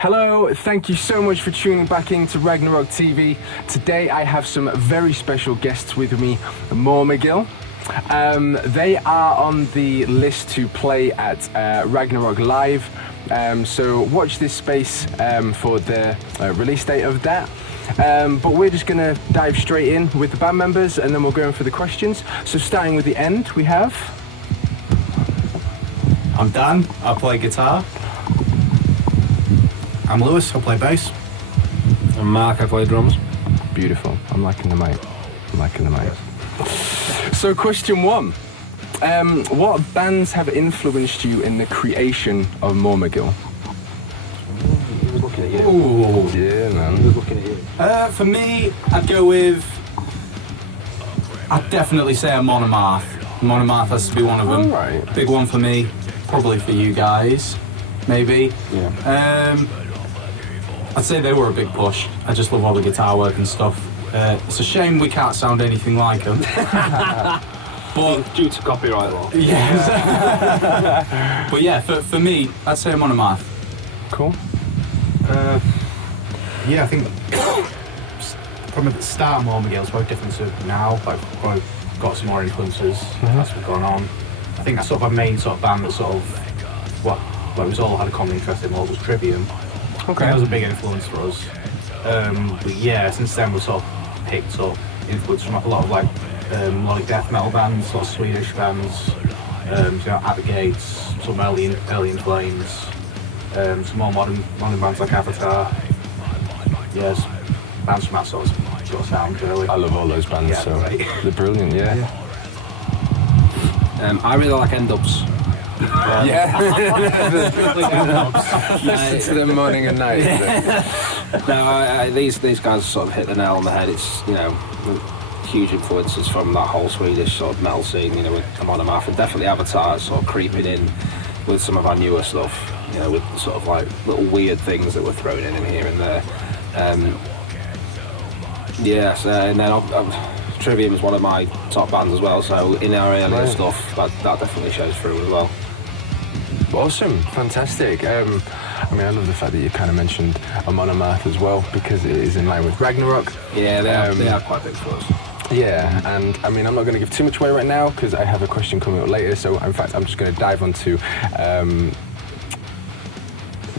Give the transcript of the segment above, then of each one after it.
Hello, thank you so much for tuning back into Ragnarök TV. Today I have some very special guests with me, Mormegil. They are on the list to play at Ragnarök Live, so watch this space for the release date of that. But we're just going to dive straight in with the band members and then we'll go in for the questions. So starting with the end, we have... I'm Dan, I play guitar. I'm Lewis, I play bass. I'm Mark, I play drums. Beautiful. I'm liking the mic. So question one. What bands have influenced you in the creation of Mormegil? He was looking at you. Ooh. Yeah, He man. was looking at you. For me, I'd go with... I'd definitely say a Monomath. Monomath has to be one of them. Alright. Big one for me, probably for you guys, maybe. Yeah. I'd say they were a big push. I just love all the guitar work and stuff. It's a shame we can't sound anything like them. But Due to copyright law. yeah. But yeah, for me, I'd say a Monomath. Cool. Yeah, I think from the start of Mormegil, it's very different to now. Like, I've got some more influences that's been going on. I think that's sort of a main sort of band that sort of what was all had a common interest in was Trivium. Okay. That was a big influence for us. But yeah, since then we've sort of picked up influence from a lot of like melodic death metal bands, sort of Swedish bands. At the Gates, some early in Flames. Some more modern bands like Avatar. Yes, bands from that sort of sound really. I love all those bands, Yeah, so right. they're brilliant, yeah. I really like End-Ups. Listen to them morning and night. No, these guys sort of hit the nail on the head. It's, huge influences from that whole Swedish sort of metal scene, with Monomath, and definitely Avatar sort of creeping in with some of our newer stuff, with sort of like little weird things that were thrown in here and there. And then Trivium is one of my top bands as well, so in our earlier stuff, that definitely shows through as well. Awesome, fantastic. I love the fact that you kind of mentioned a Monomath as well, because it is in line with Ragnarök. Yeah, they are quite big for us. Yeah, and I'm not going to give too much away right now because I have a question coming up later. So in fact, I'm just going to dive onto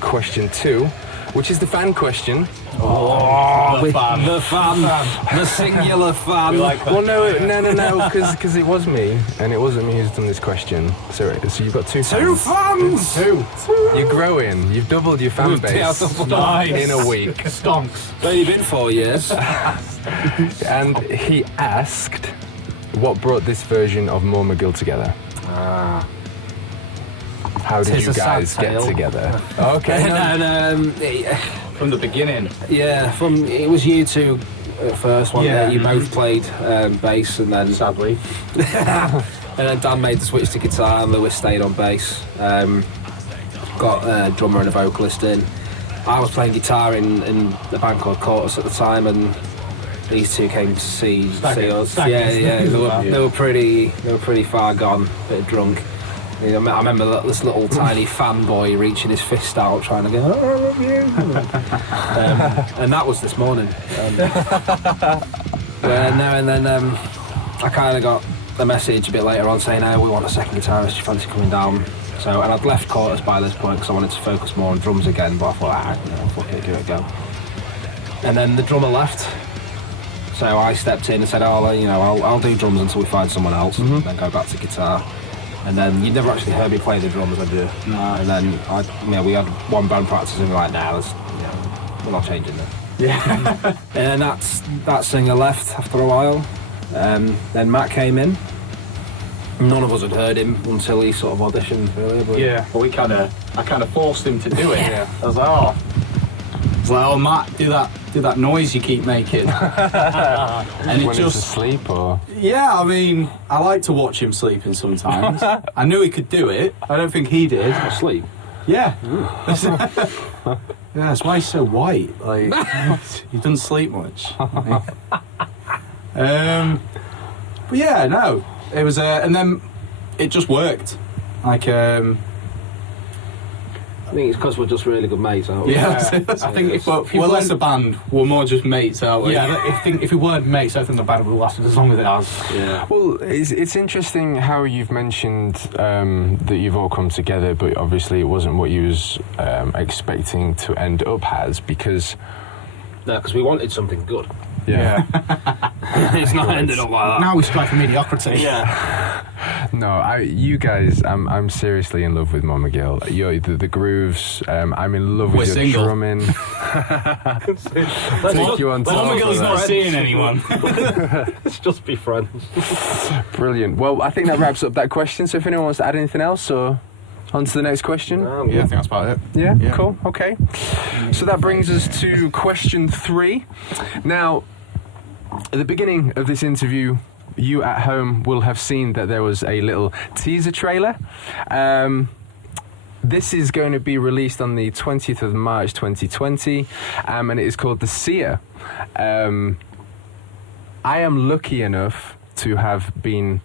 question 2, which is the fan question. The fan, the singular fan. Well, no, because it was me, and it wasn't me who's done this question. So you've got two fans. Two. You're growing. You've doubled your fan base in a week. Stonks. It's only been 4 years. And he asked, what brought this version of Mormegil together? How did you guys get together? Okay. From the beginning. Yeah, it was you two at first, wasn't it? You both played bass, and then Sadly. and then Dan made the switch to guitar, and Lewis stayed on bass. Got a drummer and a vocalist in. I was playing guitar in a band called Cortus at the time, and these two came to see us. Yeah, they were pretty far gone, a bit drunk. I remember this little tiny fanboy reaching his fist out, trying to go, "Oh, I love you," and that was this morning. And then I kind of got a message a bit later on saying, "Oh, we want a second guitarist. You fancy coming down?" So, and I'd left Cortus by this point because I wanted to focus more on drums again. But I thought, fuck it, give it a go. And then the drummer left. So I stepped in and said, I'll do drums until we find someone else, and then go back to guitar. And then you never actually heard me play the drums, had you? No. And then we had one band practice, and we were like, we're not changing it. Yeah. And that singer left after a while. Then Matt came in. None of us had heard him until he sort of auditioned, really. But But I kind of forced him to do it. Yeah. I was like, It's like, oh Matt, do that noise you keep making. And it When just... he's asleep, or? Yeah, I like to watch him sleeping sometimes. I knew he could do it. I don't think he did. asleep. Yeah. Yeah, that's why he's so white. Like, he doesn't sleep much. But yeah, no. It was, and then it just worked. Like, I think it's because we're just really good mates, aren't we? Yeah, I think if we're less a band, we're more just mates, aren't we? Yeah, if we weren't mates, I think the band would have lasted as long as it has. Yeah. Well, it's interesting how you've mentioned that you've all come together, but obviously it wasn't what you was expecting to end up as, because... No, because we wanted something good. Yeah. It's not ended up like that. Now we strive for mediocrity. Yeah. No, you guys, I'm seriously in love with Mormegil. The grooves, I'm in love with your single. drumming. Take you on tour. Mormegil's for not that. seeing anyone. Let's just be friends. Brilliant. Well, I think that wraps up that question. So if anyone wants to add anything else, or on to the next question. Yeah, I think that's about it. Yeah, cool, okay. So that brings us to question 3. Now, at the beginning of this interview, you at home will have seen that there was a little teaser trailer. This is going to be released on the 20th of March 2020, and it is called The Seer. I am lucky enough to have been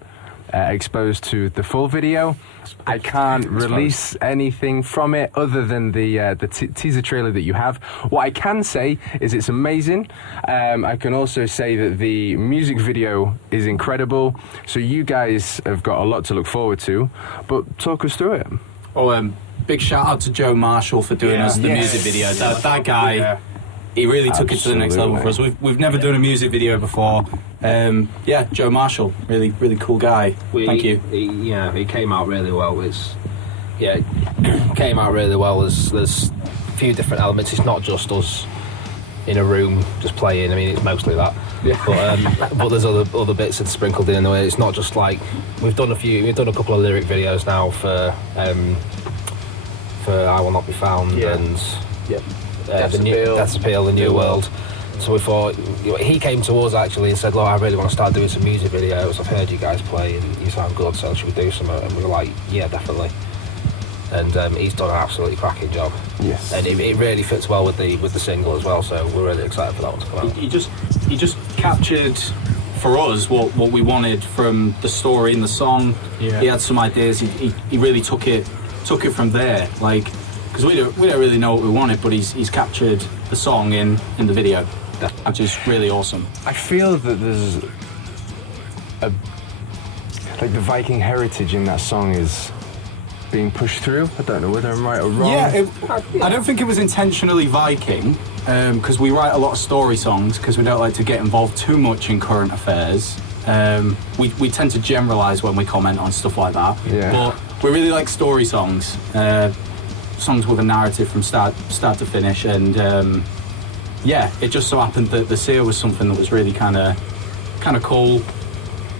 exposed to the full video. I can't release anything from it other than the teaser trailer that you have. What I can say is it's amazing. I can also say that the music video is incredible. So you guys have got a lot to look forward to. But talk us through it. Oh, big shout out to Joe Marshall for doing us the music video. That guy, he really took it to the next level for us. We've never done a music video before. Joe Marshall, really cool guy. Thank you. He came out really well. Came out really well. There's a few different elements. It's not just us in a room just playing. I mean, it's mostly that. Yeah. But there's other bits that's sprinkled in the way. It's not just like we've done a couple of lyric videos now for I Will Not Be Found and Death's Appeal, The New World. So we thought, he came to us actually and said, look, I really want to start doing some music videos. I've heard you guys play and you sound good, so should we do some? And we were like, yeah, definitely. And he's done an absolutely cracking job. Yes. And it really fits well with the single as well, so we're really excited for that one to come out. He just captured for us what we wanted from the story and the song. Yeah. He had some ideas. He really took it from there, like, because we don't really know what we wanted, but he's captured the song in the video, which is really awesome. I feel that there's the Viking heritage in that song is being pushed through. I don't know whether I'm right or wrong. Yeah, I don't think it was intentionally Viking, because we write a lot of story songs because we don't like to get involved too much in current affairs. We tend to generalise when we comment on stuff like that. Yeah. But we really like story songs, songs with a narrative from start to finish, and it just so happened that The Seer was something that was really kind of cool.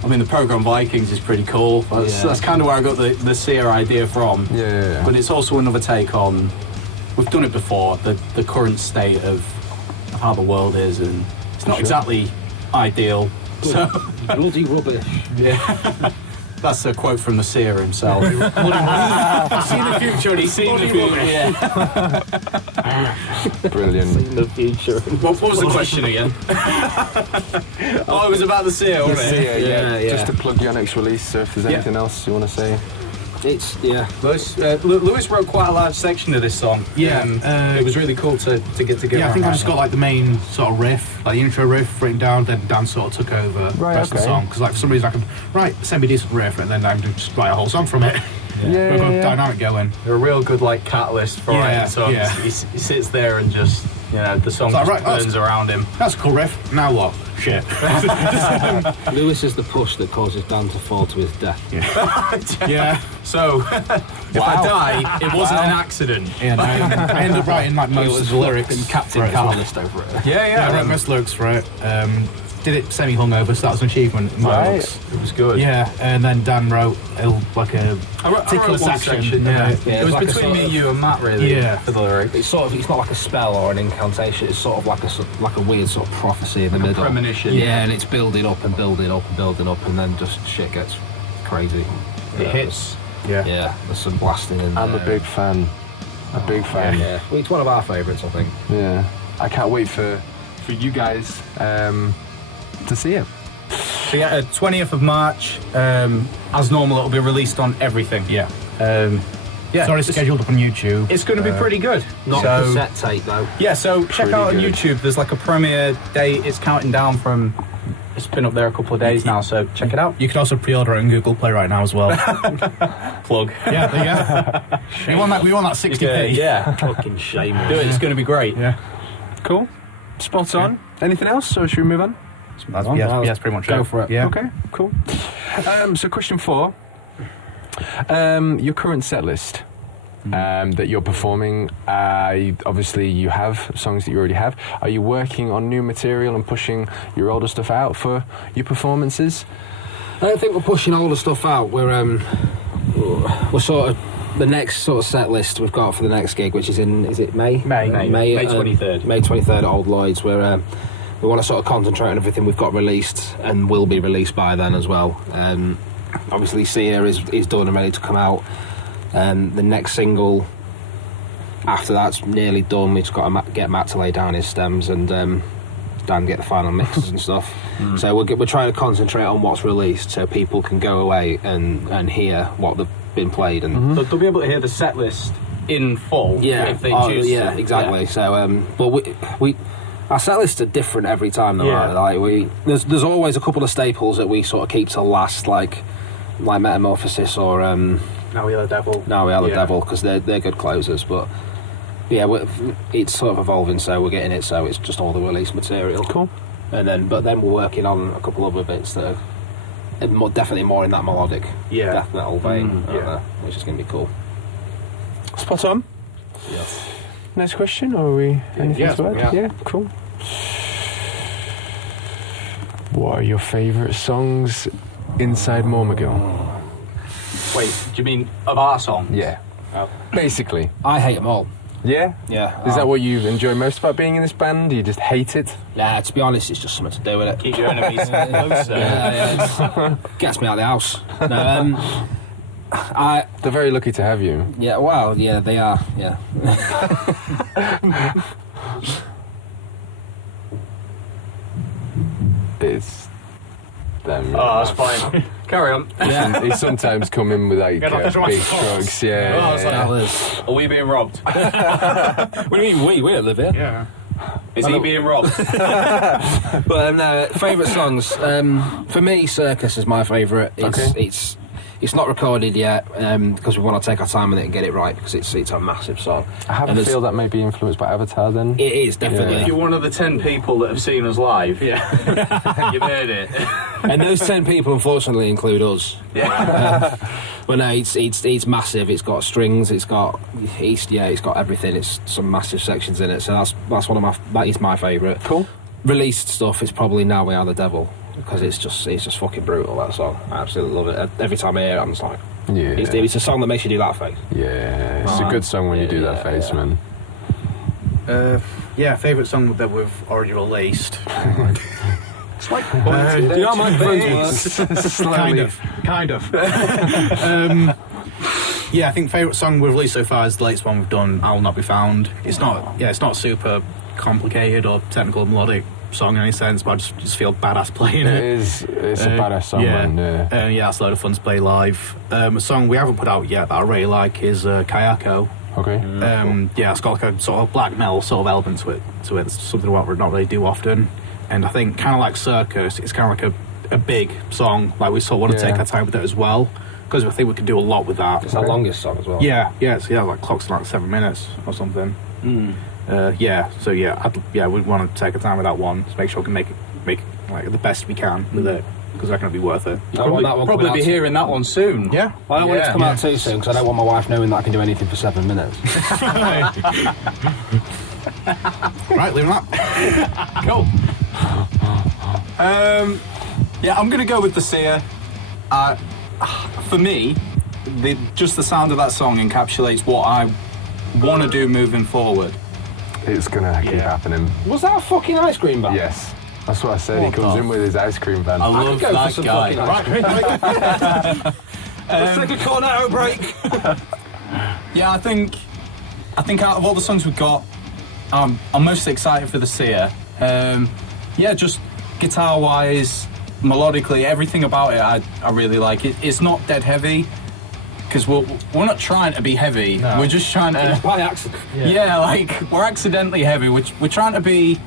I mean, the programme Vikings is pretty cool. That's kind of where I got the Seer idea from. Yeah. But it's also another take on, we've done it before, the current state of how the world is, and it's not exactly ideal. So bloody rubbish. Yeah. That's a quote from the Seer himself. I've seen the future and he's seen the future. Yeah. Brilliant. Seen the future. What was the question again? It was about the Seer, wasn't it? Yeah. Just to plug your next release, so if there's anything else you want to say. Lewis wrote quite a large section of this song. It was really cool to get together. Yeah, I think I just got like the main sort of riff, like the intro riff written down, then Dan sort of took over the rest of the song. Because like for some reason I could semi-decent riff and then I can just write a whole song from it. We've got a dynamic going. They're a real good like catalyst for writing songs. Yeah. He sits there and just, the song just burns around him. That's a cool riff. Now what? Shit. Lewis is the push that causes Dan to fall to his death. Yeah. So, if I die, it wasn't an accident. And I ended up writing like most of the lyrics. And Captain Catalyst over it. Yeah, I wrote most lyrics for it. Did it semi-hungover, so that was an achievement in my books. It was good. Yeah, and then Dan wrote like a particular section. It was like between me, you, and Matt, really. For the lyrics. It's not like a spell or an incantation. It's sort of like a weird sort of prophecy in the middle. Premonition. Yeah, and it's building up and building up and building up, and then just shit gets crazy. It hits. Yeah, there's some blasting in there. I'm a big fan. Yeah, well, it's one of our favourites, I think. Yeah. I can't wait for you guys to see it. So 20th of March, as normal, it'll be released on everything. Yeah, It's already scheduled up on YouTube. It's going to be pretty good. Not So- cassette tape though. Yeah, so check Pretty out on good. YouTube. There's like a premiere date. It's counting down from. It's been up there a couple of days now, so check it out. You can also pre-order it on Google Play right now as well. Plug. Yeah, there you go. We want that 60p. Yeah. Fucking shame. Do it. It's going to be great. Yeah. Cool. Spot on. Anything else, or should we move on? That's pretty much Go it. for it. Yeah. Okay, cool. So question 4. Your current set list that you're performing, obviously you have songs that you already have. Are you working on new material and pushing your older stuff out for your performances? I don't think we're pushing older stuff out. We're sort of the next sort of set list we've got for the next gig, which is it May? May 23rd. May 23rd at Old Lloyd's. Where we want to sort of concentrate on everything we've got released and will be released by then as well. Obviously, Sia is done and ready to come out. The next single after that's nearly done. We've just got to get Matt to lay down his stems and Dan get the final mixes and stuff. So we're trying to concentrate on what's released so people can go away and hear what they've been played. And So they'll be able to hear the set list in full. If they choose. yeah, to. exactly. Yeah. So, but we our set lists are different every time. Though, Yeah. like there's always a couple of staples that we sort of keep to last, like Metamorphosis or Now We Are the Devil. Now We Are the Yeah. Devil, because they're good closers. But yeah, it's sort of evolving, so we're getting it. So it's just all the release material. Cool. But then we're working on a couple other bits that are definitely more in that melodic death metal vein, which is going to be cool. Spot on. Yes. Next question, or are we anything to add? Yeah, cool. What are your favourite songs inside Mormegil? Wait, do you mean of our songs? Yeah. Oh. Basically. I hate them all. Yeah? Yeah. Is that what you enjoy most about being in this band? You just hate it? Nah, to be honest, it's just something to do with it. Keep your enemies closer. Gets me out of the house. No, They're very lucky to have you. yeah, well, yeah, they are, yeah. It's them. Oh, that's fine. Carry on. Yeah. They sometimes come in with like Get off the big dramatic pause. drugs, yeah. Oh, it's like- That was... Are we being robbed? What do you mean we live here? Yeah. Is he being robbed? But favourite songs, for me, Circus is my favourite. It's not recorded yet because we want to take our time with it and get it right, because it's a massive song. I have And a feel that may be influenced by Avatar then. It is, definitely. If you're one of the 10 people that have seen us live, you've heard it. And those 10 people, unfortunately, include us. Yeah. But no, it's massive. It's got strings. It's got everything. It's some massive sections in it. So that's that is my favourite. Cool. Released stuff is probably Now We Are the Devil, because it's just fucking brutal, that song. I absolutely love it. Every time I hear it, I'm just like, Yeah. it's a song that makes you do that face. Yeah. It's a good song when you do that face, man. Favourite song that we've already released. It's like Do you know how microphones work? Kind of. I think favourite song we've released so far is the latest one we've done, I'll Not Be Found. It's not super complicated or technical or melodic song in any sense, but I just feel badass playing it. It's a badass song, man. Yeah. It's a load of fun to play live. A song we haven't put out yet that I really like is Kayako. Okay. It's got like a sort of black metal sort of element to it. It's something we not really do often. And I think kind of like Circus, it's kind of like a big song. Like we sort of want to take our time with it as well, because I think we can do a lot with that. It's our longest song as well. Like clocks like 7 minutes or something. We want to take our time with that one to make sure we can make like the best we can with it, because I reckon it'll be worth it. Probably be hearing that one soon. Yeah. Well, I don't want it to come out too soon, because I don't want my wife knowing that I can do anything for 7 minutes. Right, leave that. Cool. I'm going to go with the Sia. For me, just the sound of that song encapsulates what I want to do moving forward. It's gonna keep happening. Was that a fucking ice cream van? Yes. That's what I said. He comes in with his ice cream van. I love could go that for some guy. fucking ice cream. Let's take a Cornetto break. I think out of all the songs we've got, I'm most excited for the Sia. Just guitar-wise, melodically, everything about it I really like. It's not dead heavy, because we're not trying to be heavy. No. We're just trying to. By accident. Yeah, like we're accidentally heavy. We're trying to be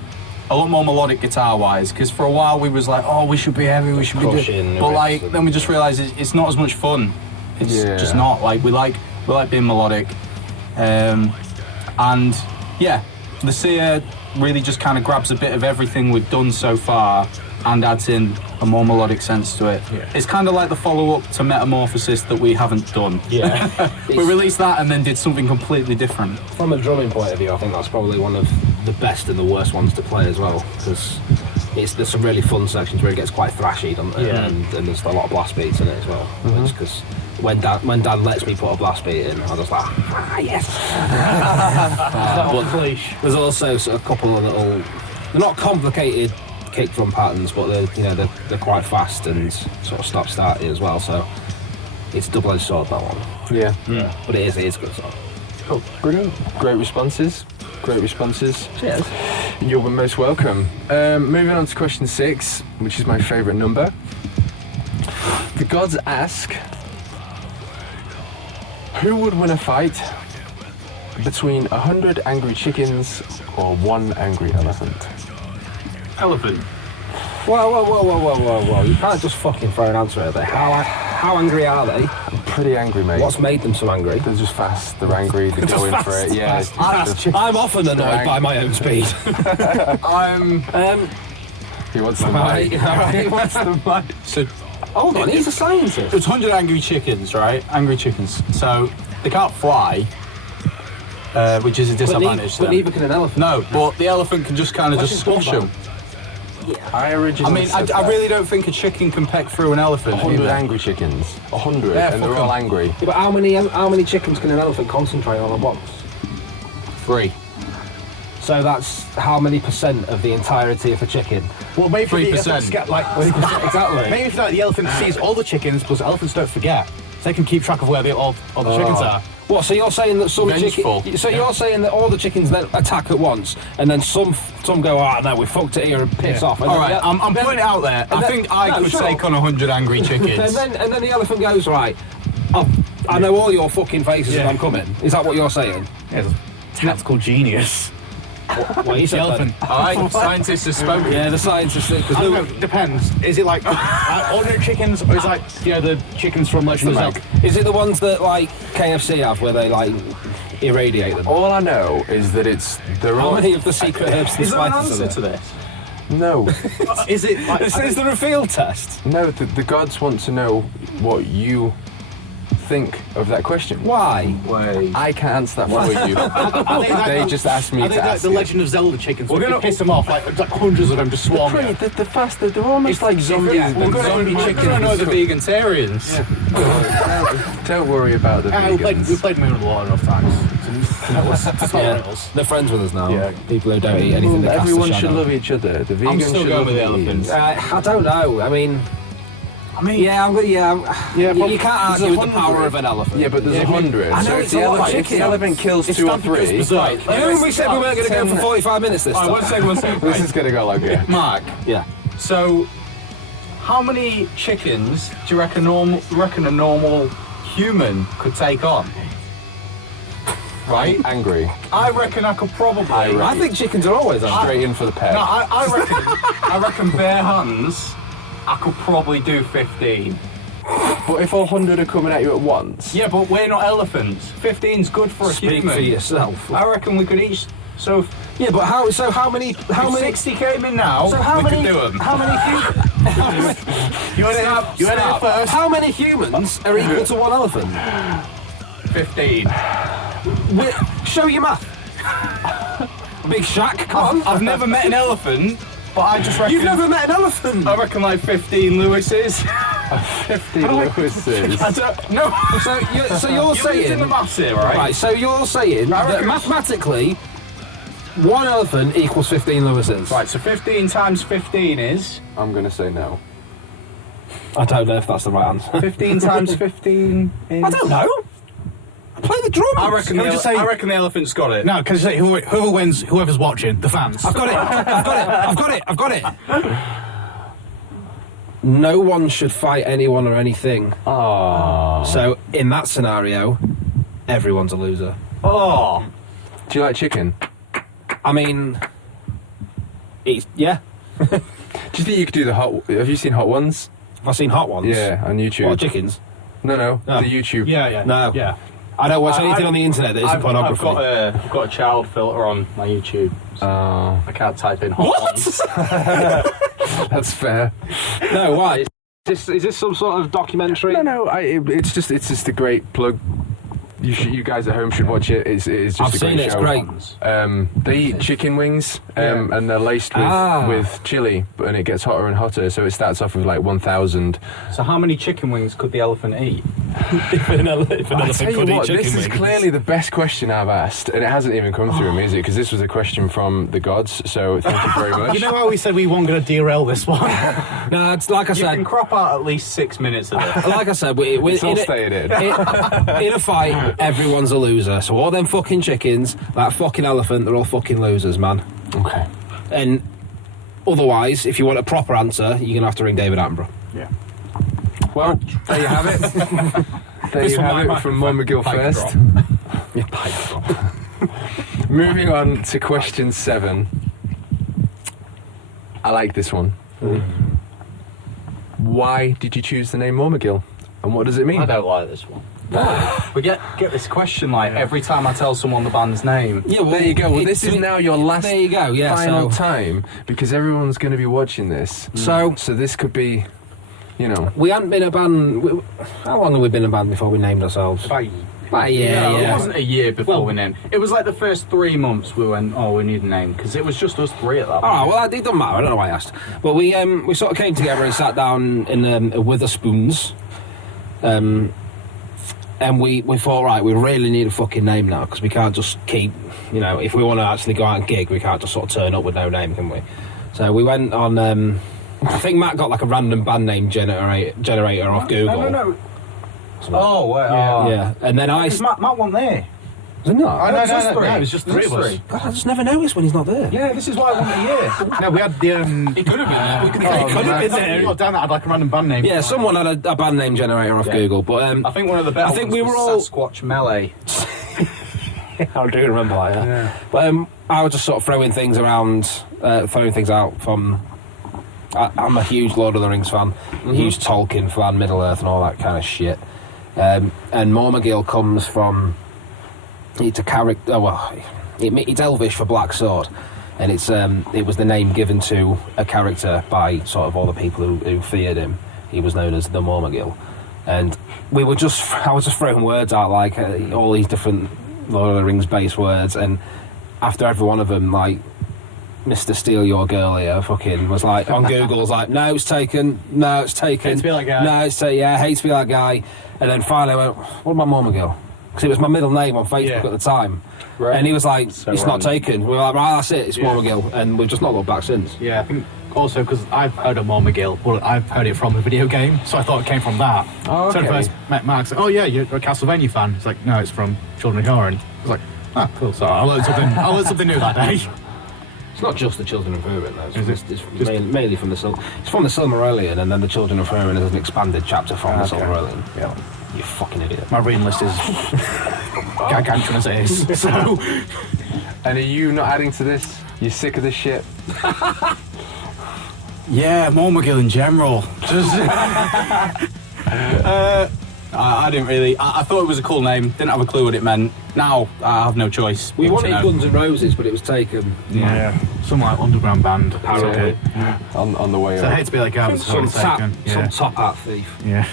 a lot more melodic guitar-wise. Because for a while we was like, oh, we should be heavy. We should be Crushing good. But like riffs then we just realised it's not as much fun. It's Yeah. just not. Like we like being melodic. And yeah, the Seer really just kind of grabs a bit of everything we've done so far and adds in a more melodic sense to it. Yeah. It's kind of like the follow-up to Metamorphosis that we haven't done. Yeah. We released that and then did something completely different. From a drumming point of view, I think that's probably one of the best and the worst ones to play as well, because there's some really fun sections where it gets quite thrashy, and there's a lot of blast beats in it as well. Because when Dan lets me put a blast beat in, I'm just like, yes. But there's also a couple of little, they're not complicated kick drum patterns, but they're quite fast and sort of stop-starty as well. So it's a double-edged sword, that one. Yeah. But it is a good song. Cool. Brilliant. Great responses. Cheers. You're most welcome. Moving on to question 6, which is my favourite number. The gods ask, who would win a fight between 100 angry chickens or 1 angry elephant? Elephant. Whoa. You can't just fucking throw an answer at it. How angry are they? Pretty angry, mate. What's made them so angry? They're just fast, they're angry, they go in for it. Yeah. I'm often annoyed by my own speed. He wants the mic. He wants the mic. So Hold on, he's a scientist. it's 100 angry chickens, right? Angry chickens. So they can't fly, which is a disadvantage to But them. neither can an elephant. No, but the elephant can just kind of just squash them. I I originally mean, said I that. really don't think a chicken can peck through an elephant. 100 either. angry chickens. 100, Yeah, and they're fuck all 'em. angry. Yeah, but how many chickens can an elephant concentrate on at once? 3. So that's how many percent of the entirety of a chicken? Well, maybe 3%. the elephants get like Exactly. maybe if like the elephant sees all the chickens, plus elephants don't forget, so they can keep track of where all the chickens are. What? So you're saying that some Vengeful. chickens? So you're saying that all the chickens then attack at once, and then some go, oh no, we fucked it here and piss off. And All then right, I'm putting it out there. I then- think I no, could shut take up. on 100 angry chickens. and then the elephant goes, right, I know all your fucking faces Yeah. and I'm coming. Is that what you're saying? Yeah, tactical genius. Well, you said elephant. All right, scientists have spoken. Yeah, the scientists. I don't know, depends. Is it like ordinary chickens, or is it like the chickens from Legend of Zelda? Is it the ones that like KFC have where they like irradiate them? All I know is that they're How all... many of the secret herbs and Is there an spices answer are there? to this? No. Is it like Is there a field test? No, the gods want to know what you think of that question. Why? I can't answer that for you. are they, like, They just asked me are to they like ask the you. Legend of Zelda chickens? We're We're gonna- gonna piss them off like hundreds of them just swarm. Pretty, they're fast, they're almost It's- like zombies. yeah, They're we're gonna- zombie we're chickens. I know the vegetarians. Don't worry about the We vegans. played Moon of the Water enough times. Yeah, they're friends with us now. Yeah. People who don't eat anything that casts a Everyone should shadow. love each other. The vegans I'm still should going love with the the elephants. I don't know. I mean, yeah, I'm good. Yeah, you can't there's argue with the 100. power of an elephant. Yeah, but there's 100. I know So it's if a the, lot of if the chicken. elephant kills 2 or 3, Right. Remember we said we weren't going to go for 45 minutes this time? One second. this is going to go longer. Mark, Yeah. so how many chickens do you reckon a normal human could take on? Right? Angry. I reckon I could probably. I think chickens are always angry. Straight in for the pet. No, I reckon bare hands, I could probably do 15. But if 100 are coming at you at once, Yeah, but we're not elephants. 15's good for a Speak human. for yourself. I reckon we could each. So if Yeah, but how many? if 60 came in now, So how we many? could do them. How many humans? You went in first. How many humans are equal to one elephant? 15. Show your math. Big Shaq, come on. I've never met an elephant, but I just reckon. You've never met an elephant. I reckon like 15 Lewises. 50 Lewises. I don't. No. So you're You're saying using the maths here, right? right? So you're saying I that reckon- mathematically, one elephant equals 15 Lewises. Right. So 15 times 15 is. I'm going to say no. I don't know if that's the right answer. 15 times 15 is. I don't know. Play the drums. I reckon. Can we just say- I reckon the elephant's got it. No, because whoever wins, whoever's watching, the fans. I've got it. I've got it. I've got it. I've got it. no one should fight anyone or anything. Oh. So in that scenario, everyone's a loser. Oh. Do you like chicken? I mean, yeah. Do you think you could do the hot? Have you seen Hot Ones? Have I seen Hot Ones? Yeah, on YouTube. What, chickens? No, No. the YouTube. Yeah. No. Yeah. I don't watch anything on the internet that isn't pornography. I've got a child filter on my YouTube. So Oh, I can't type in hot ones. that's fair. No, why? Is this some sort of documentary? No, it's just a great plug. You guys at home should watch it. It's just I've a seen great it, show. it's great. They eat chicken wings, and they're laced with chili, and it gets hotter and hotter. So it starts off with like 1,000. So how many chicken wings could the elephant eat? If an elephant I tell you could eat what, chicken this is wings. clearly the best question I've asked, and it hasn't even come through me, is it? Because this was a question from the gods. So thank you very much. You know how we said we weren't going to derail this one? No, it's like I You said. can crop out at least 6 minutes of it. Like I said, It's all in staying in. in a fight, everyone's a loser. So all them fucking chickens, that fucking elephant, they're all fucking losers, man. Okay. And otherwise, if you want a proper answer, you're gonna have to ring David Attenborough. Yeah. Well, there you have it. There This you one have might it from Mormegil pipe first. Yeah, pipe drop. Moving on to question 7. I like this one. Why did you choose the name Mormegil? And what does it mean? I don't like this one. We get this question like every time I tell someone the band's name. Yeah, well, There you go. Well, this is now your last There you go. Yeah. final So, time, because everyone's going to be watching this. so So this could be, you know. we hadn't been a band. How long have we been a band before we named ourselves? About It It wasn't a year before Well- we named. It was like the first 3 months we went, oh, we need a name, because it was just us 3 at that point. Oh, well, it doesn't matter. I don't know why I asked. But we sort of came together and sat down in a Witherspoons. And we thought, right, we really need a fucking name now, because we can't just keep, you know, if we want to actually go out and gig, we can't just sort of turn up with no name, can we? So we went on, I think Matt got like a random band name generator off Google. No. Oh, well, Yeah, and then I... Matt wasn't there. Was it not? Oh, no, Just no, three. it was just Just 3 of us. three. God, I just never noticed when he's not there. Yeah, this is why I wanted a year. No, we had the... He could have been there. We could have could have been I there. thought Dan had like a random band name. Yeah, someone had a band name generator off Yeah. Google, but... I think one of the better I think ones we was were all- Sasquatch Melee. I do remember that, yeah. But I was just sort of throwing things around, throwing things out from... I'm a huge Lord of the Rings fan, a huge Tolkien fan, Middle-earth and all that kind of shit. And Mormegil comes from... It's a character... well, it's Elvish for Black Sword. And it was the name given to a character by sort of all the people who feared him. He was known as the Mormegil. And I was just throwing words out, like all these different Lord of the Rings based words, and after every one of them, like Mr. Steal Your Girl here fucking was like on Google, was like, no, it's taken, no, it's taken, Hate to be that guy. no, it's taken, yeah, hate to be that guy. And then finally I went, what about Mormegil? Because it was my middle name on Facebook at the time. Right. And he was like, So it's not random. taken. We were like, right, that's it, it's Mormegil. And we've just not looked back since. Yeah, I think also because I've heard of Mormegil, but I've heard it from a video game, so I thought it came from that. Oh, So okay. I first met Mark, said, oh yeah, you're a Castlevania fan. He's like, no, it's from Children of Hurin. I was like, ah, cool. So I learned something new that day. It's not just the Children of Hurin, though. Is it? It's mainly from the It's from the Silmarillion, and then the Children of Hurin is an expanded chapter from the Silmarillion. Yeah. You fucking idiot. My reading list is gargantuan as it is. So And are you not adding to this? You sick of this shit? Yeah, Mormegil in general. Just, I didn't really. I thought it was a cool name. Didn't have a clue what it meant. Now I have no choice. We but to wanted know. Guns N' Roses, but it was taken. yeah, some like underground band. Parody. On the way So I up. hate to be like, I was Some taken. some top hat thief. Yeah.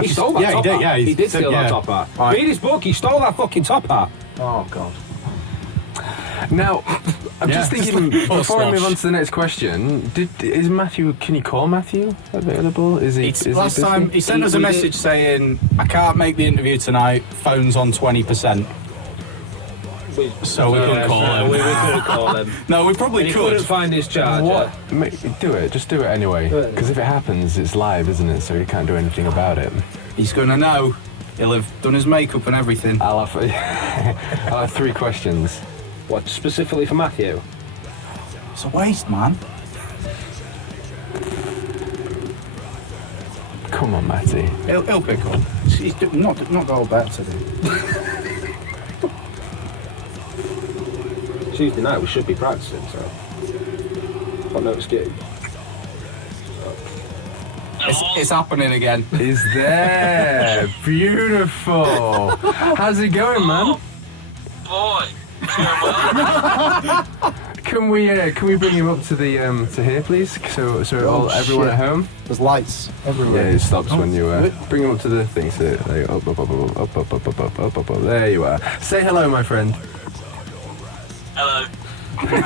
He stole that yeah, top he did. hat. Yeah, he did said, steal that yeah. top hat. Right. Read his book. He stole that fucking top hat. Oh god. Now, I'm Yeah, just thinking, just like before I move slosh. on to the next question, is Matthew, can you call Matthew available? Is he Last busy? time he sent us a We message did- saying, I can't make the interview tonight, phone's on 20%. So we couldn't call him. We couldn't call him. No, we probably He could. couldn't find his charger. What? Do it. Just do it anyway. Do it. Because if it happens, it's live, isn't it? So he can't do anything about it. He's gonna know. He'll have done his makeup and everything. I'll have 3 questions. What, specifically for Matthew? It's a waste, man. Come on, Matty. He'll pick up. He's not got all bet to do. Tuesday night we should be practicing, so got no excuse. It's happening again. Is there? Beautiful. How's it going, man? Boy, it's going well. Can we bring him up to the to here, please? So everyone at home. There's lights Yeah, everywhere. it stops when you bring him up to the thing. So there you go. Up. There you are. Say hello, my friend. Hello.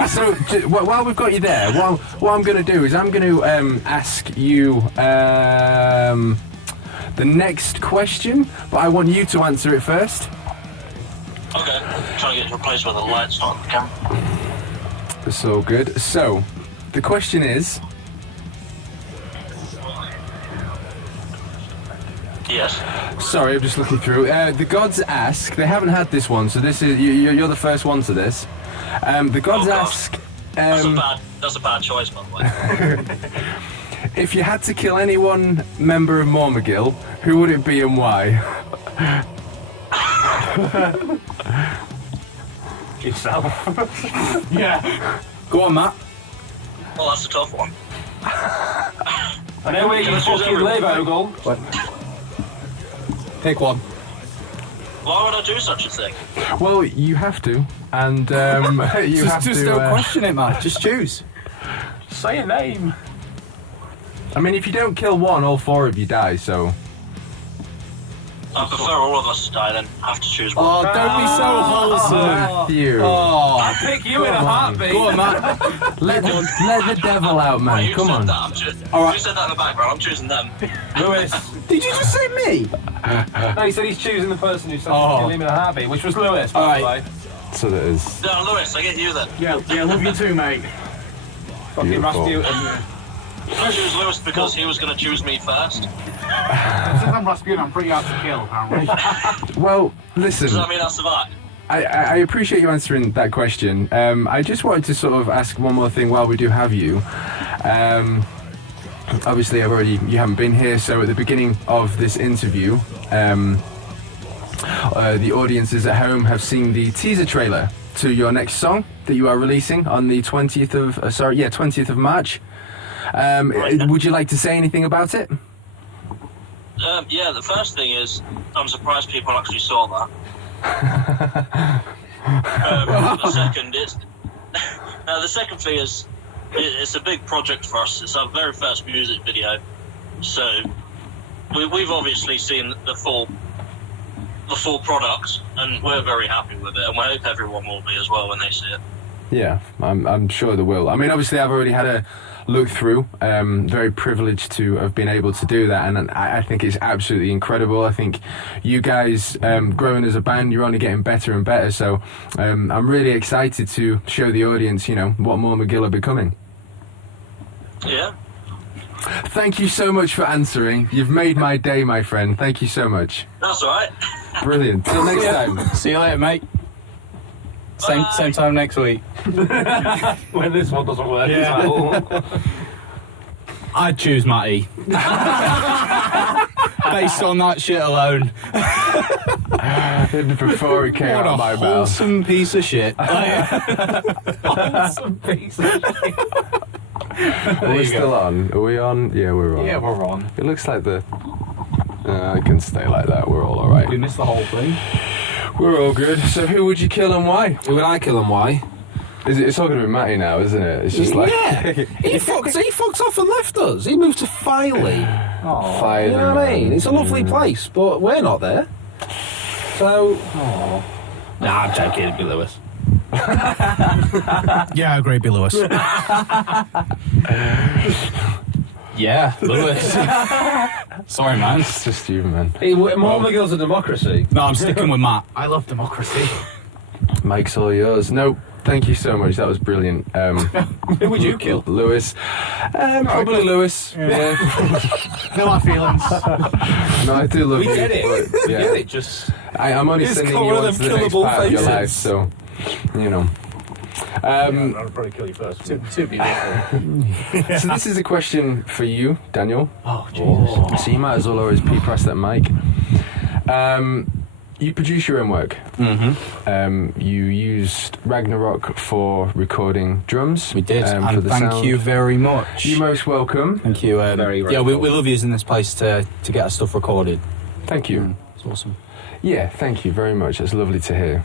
So while we've got you there, what I'm going to do is I'm going to ask you the next question, but I want you to answer it first. Okay. I'm trying to get to a place where the light's not on the camera. It's all good. So the question is, Yes. sorry, I'm just looking through. The gods ask. They haven't had this one, so this is you're the first one to this. The gods Oh, God. ask. That's a bad choice, by the way. If you had to kill any one member of Mormegil, who would it be and why? Yourself. Yeah. Go on, Matt. Well, that's a tough one. I know where you Let's choose fucking live, everyone. Ogle. Pick one. Why would I do such a thing? Well, you have to, and you have Just to. don't question it, man. Just choose. Say a name. I mean, if you don't kill one, all four of you die. So. I prefer all of us to die then. Have to choose one. Oh, don't be so wholesome. Matthew. Oh, I'll pick you in a heartbeat. go on, Matt. Let the devil out, man. you Come said on. that. All right. You said that in the background. I'm choosing them. Lewis. Did you just say me? No, he said he's choosing the person who said Oh. to kill him in a heartbeat, which was Lewis, by All the right. way. So that is No, Lewis, I get you then. Yeah, love you too, mate. Fucking Beautiful. Rasputin. I choose Lewis because he was going to choose me first. Since I'm Rasputin, I'm pretty hard to kill, apparently. well. Listen, Does that mean I survive? I appreciate you answering that question. I just wanted to sort of ask one more thing while we do have you. Obviously, you haven't been here, so at the beginning of this interview, the audiences at home have seen the teaser trailer to your next song that you are releasing on the 20th of March. Would you like to say anything about it? Yeah, the first thing is, I'm surprised people actually saw that. The second thing is, it's a big project for us. It's our very first music video, so we've obviously seen the full product, and we're very happy with it, and we hope everyone will be as well when they see it. Yeah, I'm sure they will. I mean, obviously, I've already had a look through. Very privileged to have been able to do that, and I think it's absolutely incredible. I think you guys, growing as a band, you're only getting better and better. So I'm really excited to show the audience, what Mormegil are becoming. Yeah. Thank you so much for answering. You've made my day, my friend. Thank you so much. That's all right. Brilliant. Till next time. See you later, mate. Same time next week. When this one doesn't work, Yeah. it's like, oh. I'd choose Matty. Based on that shit alone. Before it came What out a of my mouth. wholesome piece of shit. Wholesome piece of shit. Are we still on? Are we on? Yeah, we're on. Yeah, we're on. It looks like I can stay like that. We're all alright. We missed the whole thing. We're all good. So who would you kill and why? Who would I kill and why? It's all going to be Matty now, isn't it? It's just like... Yeah. he fucked off and left us. He moved to Filey. Fire You know what I mean? It's a lovely place, but we're not there. So... Nah, I'm joking. It'd be Lewis. Yeah, I agree, be Lewis. Yeah, Lewis. Sorry, man. It's just you, man. Hey, Mormegil's a democracy. No, I'm sticking with Matt. I love democracy. Mike's all yours. No, thank you so much. That was brilliant. Who would you kill? Lewis. Probably Lewis. Yeah. No hard feelings. No, I do love We you. get it. but, yeah. It just... I'm only It's sending got you one of on to them the next killable part of your faces. life, so, I'll probably kill you first. To be different. So this is a question for you, Daniel. Oh, Jesus. So you might as well always press that mic. You produce your own work. Mm-hmm. You used Ragnarök for recording drums. We did, for and the thank sound. you very much. You're most welcome. Thank you. Very yeah, we grateful. love using this place to get our stuff recorded. Thank you. It's awesome. Yeah, thank you very much. It's lovely to hear.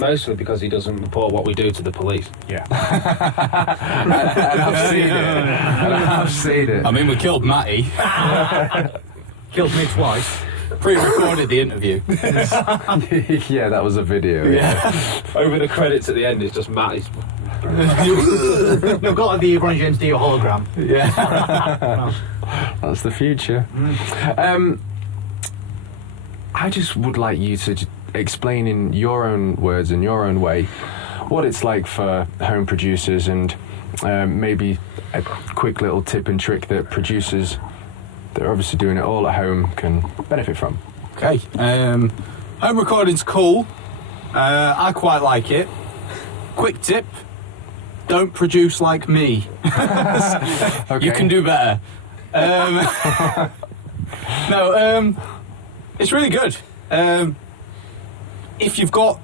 Mostly because he doesn't report what we do to the police. Yeah. and I've seen it. And I've seen it. I mean, we killed Matty. Killed me twice. Pre-recorded the interview. Yeah, that was a video. Yeah. Over the credits at the end is just Matty's. You've got like the Ron James Dio hologram. Yeah. That's the future. I just would like you to explain in your own words, in your own way, what it's like for home producers, and maybe a quick little tip and trick that producers that are obviously doing it all at home can benefit from. Okay. Home recording's cool. I quite like it. Quick tip: don't produce like me. Okay. You can do better. No, it's really good. If you've got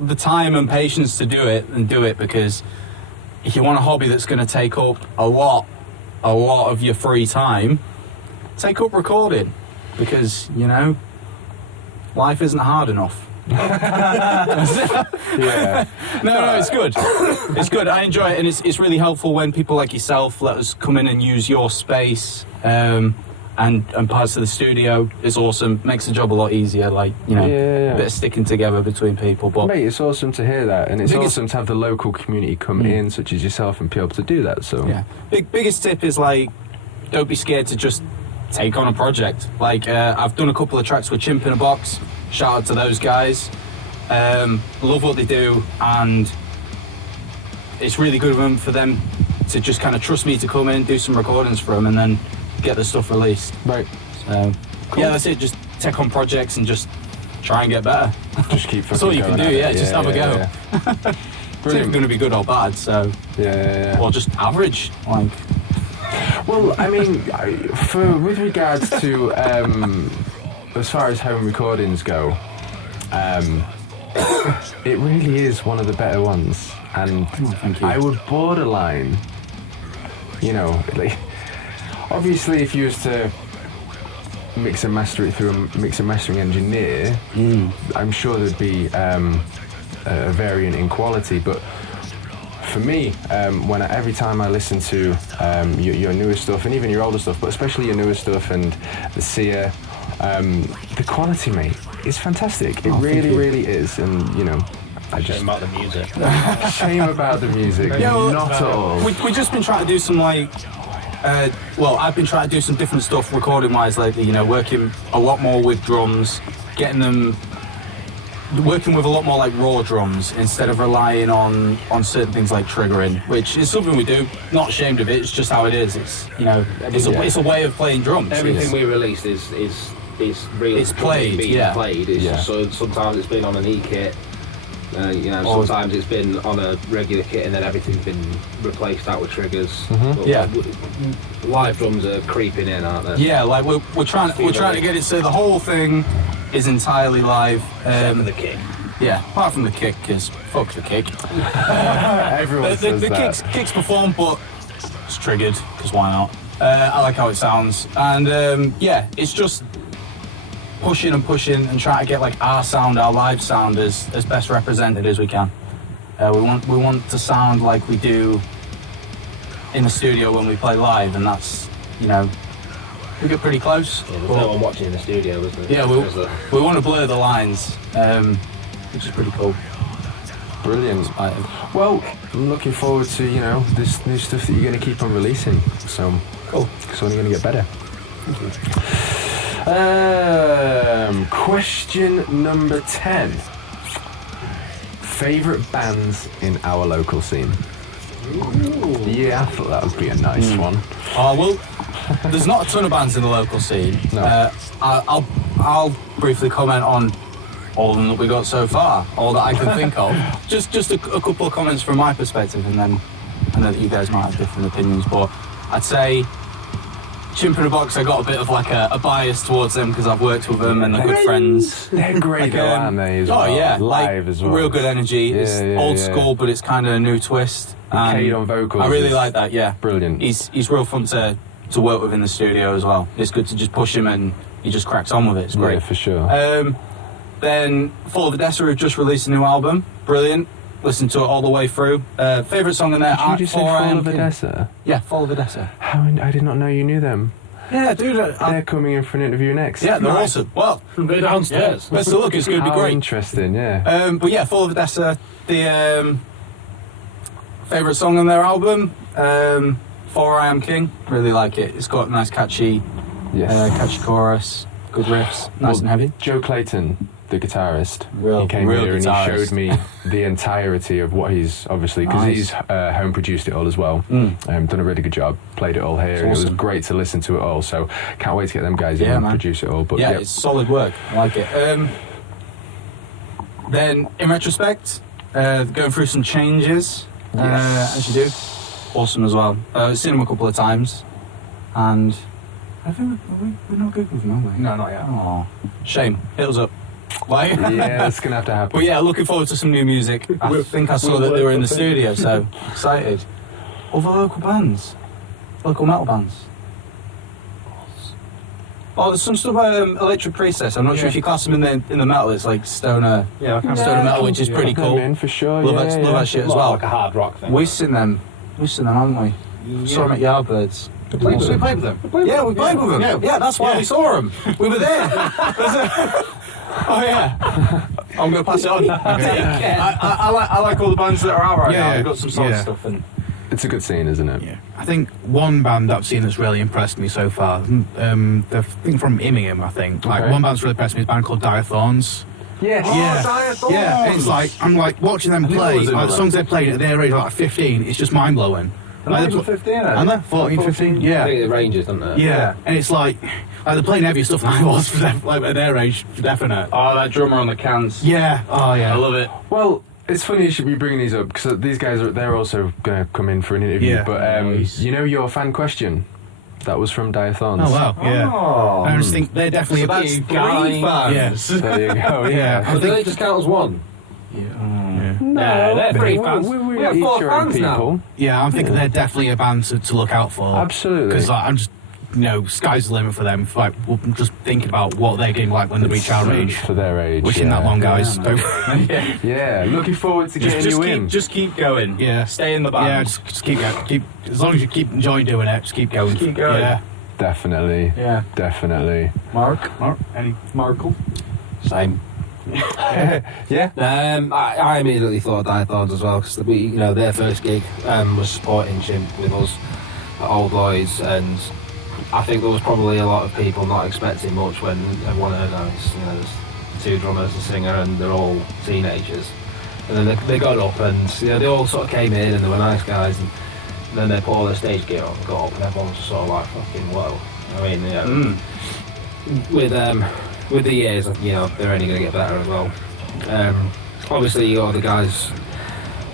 the time and patience to do it, then do it, because if you want a hobby that's going to take up a lot of your free time, take up recording, because, you know, life isn't hard enough. Yeah. No, it's good. It's good. I enjoy it, and it's really helpful when people like yourself let us come in and use your space and parts of the studio. It's awesome. Makes the job a lot easier. Like, you know, Yeah. a bit of sticking together between people. But Mate, it's awesome to hear that, and it's Biggest- awesome to have the local community come in, such as yourself, and be able to do that. So yeah, biggest tip is, like, don't be scared to just take on a project. Like, I've done a couple of tracks with Chimp in a Box. Shout out to those guys. Love what they do, and it's really good of them for them to just kind of trust me to come in, do some recordings for them, and then get the stuff released. right, So yeah, that's it. Just take on projects and just try and get better. just keep. That's all you can fucking do. going Yeah, at it. just have a go. Yeah. It's either going to be good or bad. So Yeah. or just average. Like, Well, I mean, with regards to as far as home recordings go, it really is one of the better ones, and thank you. I would borderline, you know, like, obviously if you was to mix and master it through a mix and mastering engineer, I'm sure there'd be a variant in quality, but for me, every time I listen to your newer stuff, and even your older stuff, but especially your newer stuff and the Seer, the quality, mate, is fantastic. It really is, and you know, I just Shame about the music. shame about the music. Yeah, well, Not at all. we've just been trying to do some, like, I've been trying to do some different stuff recording wise lately. You know, working a lot more with drums, working with a lot more like raw drums instead of relying on certain things like triggering, which is something we do. Not ashamed of it. It's just how it is. It's, you know, it's a way of playing drums. Everything we released is real. It's played, being yeah. played. It's Yeah. So sometimes it's been on an E kit. You know, Or- sometimes it's been on a regular kit, and then everything's been replaced out with triggers. But Yeah. Live drums are creeping in, aren't they? Yeah, like we're trying to get it so the whole thing is entirely live. Except for the kick. Yeah, apart from the kick, because fuck the kick. Everyone The says that. kicks perform, but it's triggered, because why not? I like how it sounds, and yeah, it's just pushing and trying to get like our sound, our live sound, as best represented as we can. We want to sound like we do in the studio when we play live, and that's, you know, we get pretty close. Yeah, there's no one watching in the studio, is there? Yeah, we want to blur the lines, which is pretty cool. Brilliant. Well, I'm looking forward to, you know, this new stuff that you're going to keep on releasing. So Cool. It's only going to get better. Question number 10. Favourite bands in our local scene? Yeah, I thought that would be a nice one. Oh, well, there's not a ton of bands in the local scene. No. I'll briefly comment on all of them that we got so far, all that I can think of. Just a couple of comments from my perspective, and then I know that you guys might have different opinions, but I'd say Chimp in a Box, I got a bit of like a bias towards them because I've worked with them and they're good friends. They're great, aren't they? As well? Oh yeah, live like, as well. Real good energy. It's old school, but it's kind of a new twist. Kate on vocals. I really like that. Yeah, brilliant. He's real fun to work with in the studio as well. It's good to just push him and he just cracks on with it. It's great. Yeah, for sure. Then Fall of Odessa have just released a new album. Brilliant. Listened to it all the way through. Favourite song in there? Did you just say Fall of Odessa? Yeah, Fall of Odessa. I did not know you knew them. Yeah, dude. They're coming in for an interview next. Yeah, they're awesome. Well, Go downstairs. best of luck. It's going to be great. Interesting, yeah. But yeah, Fall of Odessa. The favourite song on their album, For I Am King. Really like it. It's got a nice catchy chorus, good riffs, nice and heavy. Joe Clayton, the guitarist, Real he came here and he guitarist. showed me the entirety of what he's obviously, because Nice. he's home produced it all as well. Done a really good job, played it all here. And it was awesome. great to listen to it all. So can't wait to get them guys in Yeah, and man. produce it all. But Yeah, it's solid work. I like it. Then, in retrospect, going through some changes, as you do. Awesome as well. Seen them a couple of times, and I think we're not good with them, are we? No, not yet. Oh, shame. Hit us up. Why? yeah, that's gonna have to happen. But yeah, looking forward to some new music. I think I saw that they were in the studio, so excited. Other local bands, local metal bands. Oh, there's some stuff Electric Priestess. I'm not sure if you class them in the metal. It's like stoner, Yeah, I can't stoner metal, which is pretty Put them cool. in for sure. Love yeah, that shit as well. like a hard rock thing. We've seen them, haven't we? Saw them at Yardbirds. We played with them. Yeah, we played with them. Yeah. That's why we saw them. We were there. Oh yeah. I'm gonna pass it on. I like all the bands that are out right now. They've got some solid stuff and. It's a good scene, isn't it? Yeah, I think one band that I've seen that's really impressed me so far, the thing from Immingham, I think. Like Okay. one band's really impressed me is a band called Dire Thorns. Yes. Yeah, it's like I'm like watching them play. was in Like, the that. songs they played at their age, like 15. It's just mind blowing. Like, They're 15, and they're 14, 15. I Yeah, think it ranges, doesn't it? yeah, and it's like they're playing heavier stuff than I was for them, like at their age, for definite. Oh, that drummer on the cans. Yeah, oh yeah, I love it. Well, it's funny you should be bringing these up because these guys they're also going to come in for an interview. Yeah. But you know your fan question, that was from Dire Thorns. Oh wow, yeah. I just think they're definitely a That's band. three fans. Yes. There you go. Yeah. I think they just count as one. No, they're three fans. We have each 4 your own fans now. people. Yeah, I'm thinking they're definitely a band to look out for. Absolutely. Because like, I'm just, sky's the limit for them. Like, we're just thinking about what they're getting like when they reach our age. For their age. Wishing that long, guys. Yeah, Yeah, looking forward to getting you in. just keep going. Yeah. Stay in the band. Yeah, just keep going. Keep, as long as you keep enjoying doing it, just keep going. Keep going. Yeah. Definitely. Yeah. Definitely. Mark, any Markle? Same. Yeah. I immediately thought of Dire Thorns as well because their first gig was supporting Chimp with us at Old Boys, and I think there was probably a lot of people not expecting much when everyone heard there's 2 drummers, a singer, and they're all teenagers. And then they got up and they all sort of came in and they were nice guys, and then they put all their stage gear on, got up, and everyone was sort of like fucking whoa. I mean, with the years, they're only going to get better as well. Obviously, you got the guys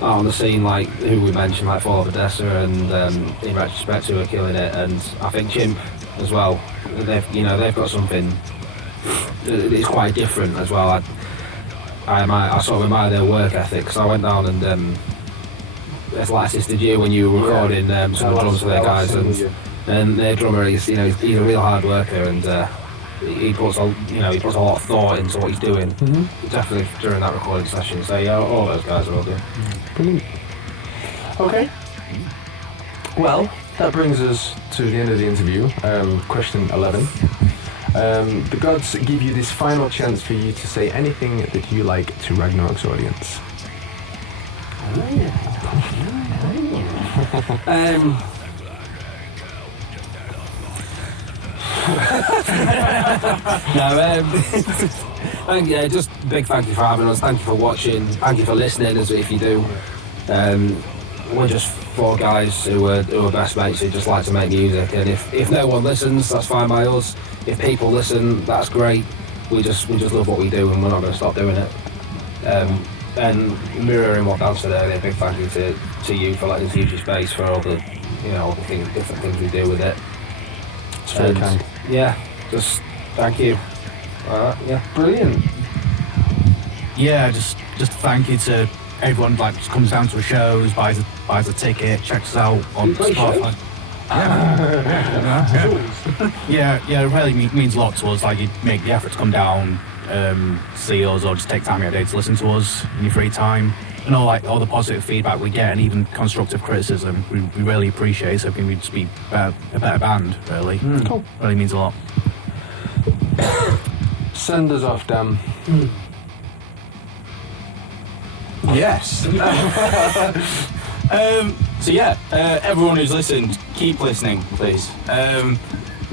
on the scene like who we mentioned, like Fall of Odessa and in retrospect who are killing it, and I think Chimp as well. They've got something that's quite different as well. I sort of admire their work ethic because I went down and I assisted you when you were recording some of the drums for their guys, and their drummer he's a real hard worker, and he puts a lot of thought into what he's doing. Definitely during that recording session. So yeah, all those guys are all good. Brilliant. Okay. Well, that brings us to the end of the interview. Question 11. The gods give you this final chance for you to say anything that you like to Ragnarok's audience. Just big thank you for having us. Thank you for watching. Thank you for listening, as if you do. We're just 4 guys who are best mates who just like to make music, and if no one listens, that's fine by us. If people listen, that's great. we just love what we do, and we're not going to stop doing it. And mirroring what Dan said earlier, big thank you to you for letting us use your space for all the different things we do with it. It's very kind. Yeah, just thank you. Yeah. Brilliant. Yeah, just thank you to everyone like just comes down to the shows, buys a ticket, checks us out on Spotify. Yeah, it really means a lot to us. Like, you make the effort to come down, see us, or just take time out of your day to listen to us in your free time, and all the positive feedback we get, and even constructive criticism. We really appreciate it. So we just be a better band. Really, Cool. Really means a lot. Send us off, Dan. Yes. So yeah, everyone who's listened, keep listening, please.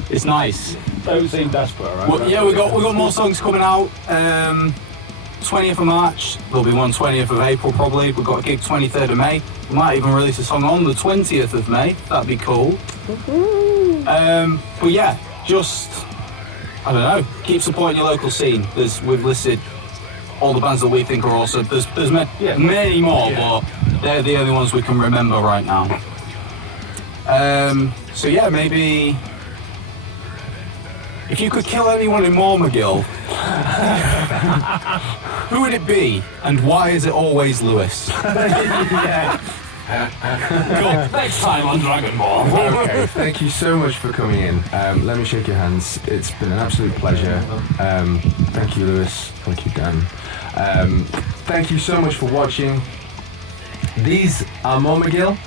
It's nice. Don't seem desperate, right? Well, yeah, we got more songs coming out. 20th of March. There'll be one 20th of April probably. We've got a gig 23rd of May. We might even release a song on the 20th of May. That'd be cool. But yeah, just I don't know. Keep supporting your local scene. We've listed all the bands that we think are awesome. There's many more, but they're the only ones we can remember right now. So yeah, maybe if you could kill anyone in Mormegil, who would it be, and why is it always Lewis? Cool. Next time on Dragon Ball. Okay, thank you so much for coming in. Let me shake your hands. It's been an absolute pleasure. Thank you, Lewis. Thank you, Dan. Thank you so much for watching. These are Mormegil,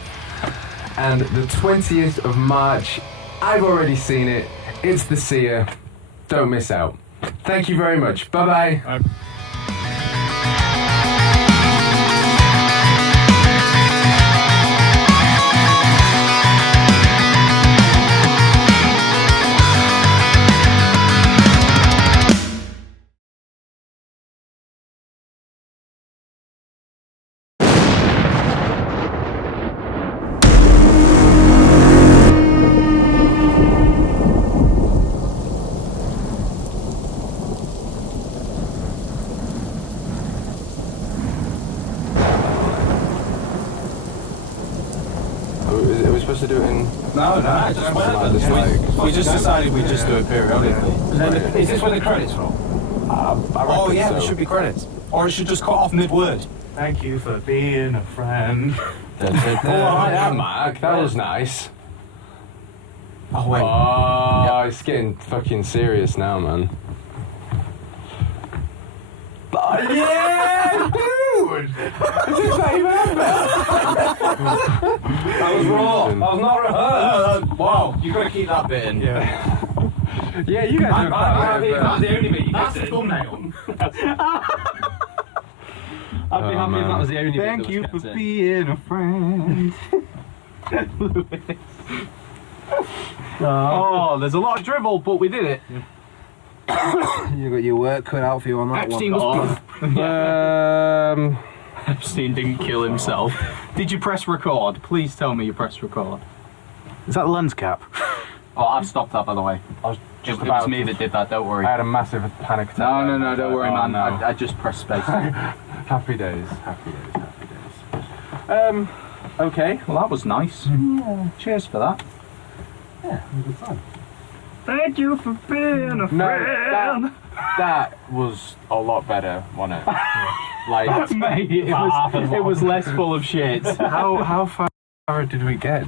and the 20th of March, I've already seen it. It's the Seer. Don't miss out. Thank you very much. Bye-bye. Are we supposed to do it in... No, we just decided we'd just do it periodically. Is this where the credits from? Oh yeah, there should be credits. Or it should just cut off mid-word. Thank you for being a friend. Oh, yeah, Mark, that was nice. Oh wait. Oh, it's getting fucking serious now, man. Yeah, dude! That was raw. That was not rehearsed. Wow, you gotta keep that bit in. Yeah, you guys I'm happy if that's the only bit you That's the kept in. thumbnail. I'd be happy if that was the only bit that Thank was you kept for in. being a friend. Oh, there's a lot of dribble, but we did it. You got your work cut out for you on that Epstein one. was Epstein didn't kill himself. Did you press record? Please tell me you pressed record. Is that the lens cap? Oh, I've stopped that, by the way. I was just It was about me to... that did that, don't worry. I had a massive panic attack. No, don't worry, man. No. I just pressed space. Happy days. Okay, well that was nice. Yeah. Cheers for that. Yeah, it was a good time. Thank you for being a No, that was a lot better, wasn't it? Like, Mate, it was less full of shit. how far did we get?